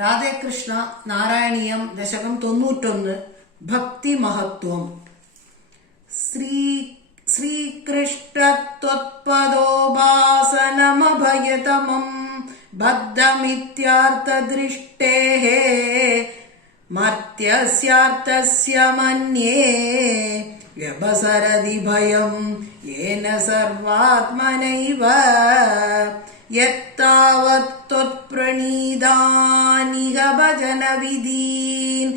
രാധേകൃഷ്ണ നാരായണീയം ദശകം 91 ഭക്തി മഹത്വം. ശ്രീകൃഷ്ണത്വത്പദോപാസനമഭയതമം ബദ്ധമിത്യാർത്ഥദൃഷ്ടേഃ മർത്യസ്യാർത്ഥസ്യ മന്യേ വ്യവസരതി ഭയം യേന സർവാത്മനൈവ യത്താവത് ത്വത്പ്രണീതാനിഹ ഭജന വിധീൻ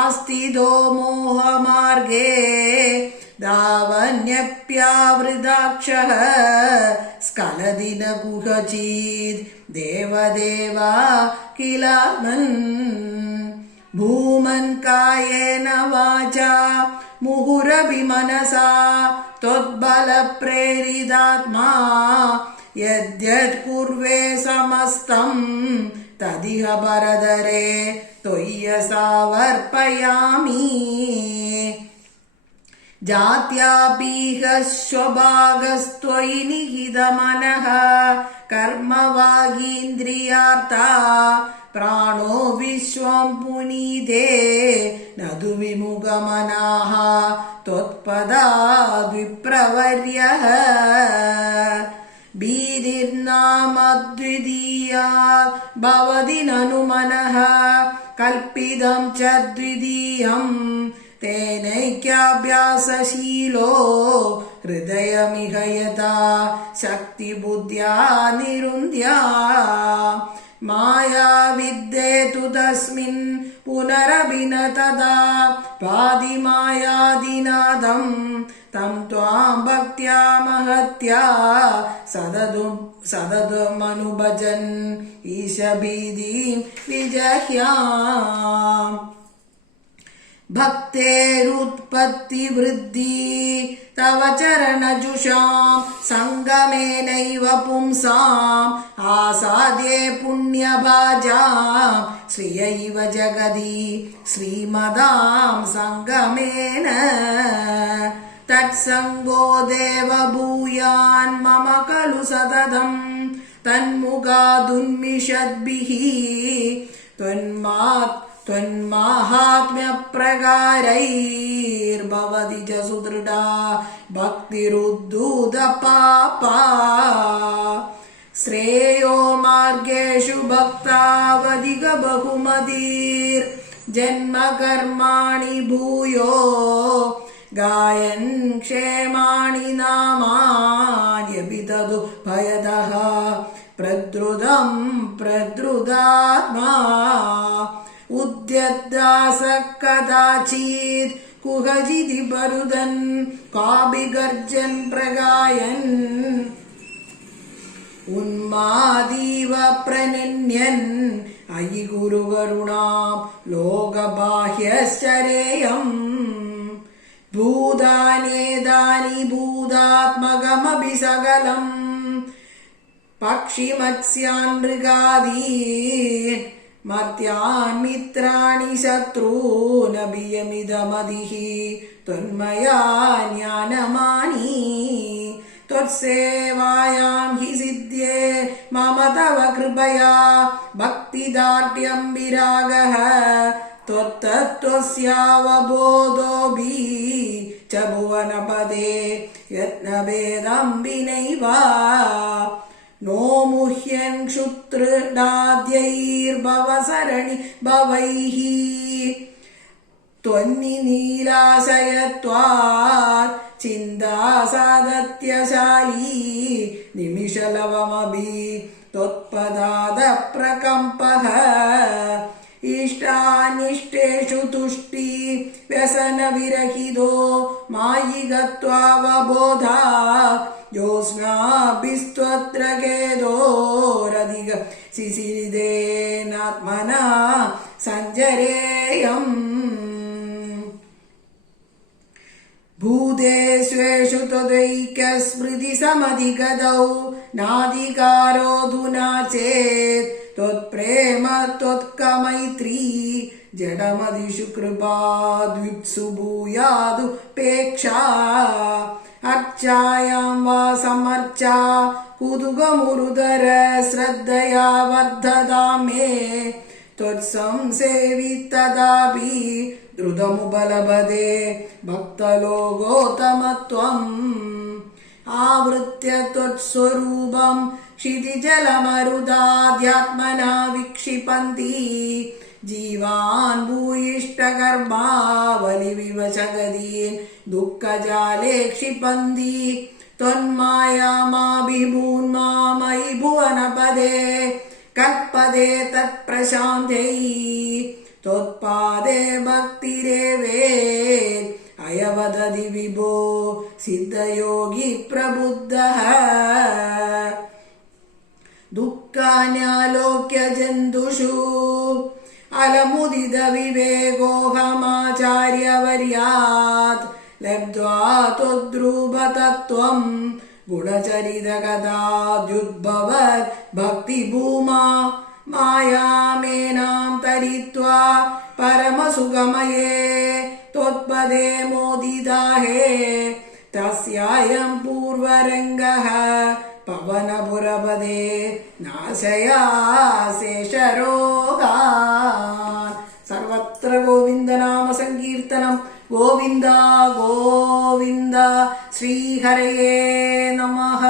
ആസ്തിദോ മോഹമാർഗേ ധാവന്യപ്യാവൃതാക്ഷഃ സ്ഖലതി ന കുഹചിത് ദേവദേവ കിലാത്മൻ ഭൂമൻ കായേന വാചാ മുഹുരഭി മനസാ ത്വദ്ബല പ്രേരിതാത്മാ യദ്യത് കുർവേ സമസ്തം തദിഹ ഭരതരേ ത്വയ്യ സമർപ്പയാമി. ജാത്യാപീഹ സ്വഭാഗസ്ത്വയി നിഹിതമനഃ കർമ്മവാഗീന്ദ്രിയാർഥാ പ്രാണോ വിശ്വം പുനീതേ നതു വിമുഖമനാഃ ത്വത്പദാദ്വിപ്രവർയഃ. ഭീതിർനാമദ്വിതീയാത് ഭവതി നനു മനഃ കൽപ്പിതം ച ദ്വിതീയം തേനൈക്യാഭ്യാസശീലോ ഹൃദയമിഹ യഥാ ശക്തിബുദ്ധ്യാ നിരുന്ധ്യാ. മായാവിദ്യേതു തസ്മിൻ പുനരഭിന തദാ പാതിമായാദിനാദം തം ത്വാം ഭക്ത്യാ മഹത്യാ സതതമനുഭജൻ ഈശഭീതിം വിജഹ്യാം. ഭക്തേരുത്പത്തി വൃദ്ധി തവ ചരണജുഷാം സംഗമേനൈവ പുംസാം ആസാദ്യേ പുണ്യഭാജാം ശ്രിയൈവ ജഗതി ശ്രീമതാം സംഗമേന. തത്സംഗോ ദേവഭൂയാൻ മമ ഖലു സതതം തന്മുഖാദുന്മിഷദ്ഭിഃ ത്വന്മാഹാത്മ്യപ്രകാരൈർഭവതി ച സുദൃഢാ ഭക്തിരുദ്ധൂതപാപാ. ശ്രേയോ മാർഗേഷു ഭക്താവധിക ബഹുമതിർ ജന്മകർമാണി ഭൂയോ ഗായൻ ക്ഷേമാണി നാമാന്യപി തതു ഭയദഃ പ്രദ്രുതം പ്രദ്രുതാത്മാ. ഉദ്യദ്ദാസ കദാചിത് കുഹചിതി ബരുദൻ കാഭിഗർജൻ പ്രഗായൻ ഉന്മാദീവ പ്രനിന്യൻ അയി ഗുരുകരുണാം ലോകബാഹ്യശ്ചരേയം. ഭൂതാനേതാനി ഭൂതാത്മകമഭി സകലം പക്ഷിമത്സ്യാൻ മൃഗാദീൻ മർത്യാൻ മിത്രാണി ശത്രൂനഭിയമിതമതിഃ ത്വന്മയാ ജ്ഞാനമാനി. ത്വത്സേവായാം ഹി സിദ്ധ്യേ മമ തവ കൃപയാ ഭക്തിദാർഢ്യം വിരാഗഃ ത്വത്തത്വസ്യാവബോധോഭി ച ഭുവനപദേ യത്നഭേദം വിനൈവ. നോ മുഹ്യൻ ക്ഷുത്രിടാദ്യൈർഭവസരണി ഭവൈഃ ത്വന്നിനീലാശയത്വാത് ചിന്താസാദത്യശാലീ നിമിഷലവമഭി ത്വത്പദാദ പ്രകമ്പഃ. ഇഷ്ടാനിഷ്ടേഷു തുഷ്ടി വ്യസന വിരഹിതോ മായികത്വാവബോധാ ജ്യോത്സ്നാഭിസ്ത്വത്ര ഖേദോരധിക ശിശിരിദേനാത്മനാ സഞ്ചരേയം. ഭൂതേഷ്വേഷു ത്വദൈക്യസ്മൃതി സമധിഗതൗ നാധികാരോऽധുനാ ചേത് ത്വത്പ്രേമ ത്വത്കമൈത്രീ ജഡമതിഷു കൃപാദ്വിപ്സു ഭൂയാദുപേക്ഷാ. അർച്ചായാം വാ സമർച്ചാ കുതുകമുരുദര ശ്രദ്ധയാ വർദ്ധതാ മേ त्वत्संसेवितदापि द्रुतमुपलभते भक्तलोकोत्तमत्वम् आवृत्य त्वत्स्वरूपं क्षितिजलमरुदाध्यात्मना विक्षिपन्ति जीवान् भूयिष्ठकर्मावलिविव जगदीन् दुःखजाले क्षिपन्ति त्वन्मायामाभिभून्मामयि भुवनपदे कल्पदे तत्प्रशान्त्यै त्वत्पादे भक्तिरेवेत् अयवदति विभो सिद्धयोगी प्रबुद्धः दुःखान्यालोक्य जन्तुषु अलमुदित विवेकोऽहमाचार्यवर्यात् लब्ध्वा त्वद्रूपतत्त्वम् गुणचरितकथाद्युद्भवत् भक्तिभूमा मायामेनां तरित्वा परमसुगमये त्वत्पदे मोदिताहे तस्यायं पूर्वरङ्गः पवनपुरपदे नाशया शेषरोगान् सर्वत्र गोविन्दनाम संकीर्तनं गोविन्द गोविन्द श्रीहरये नमः।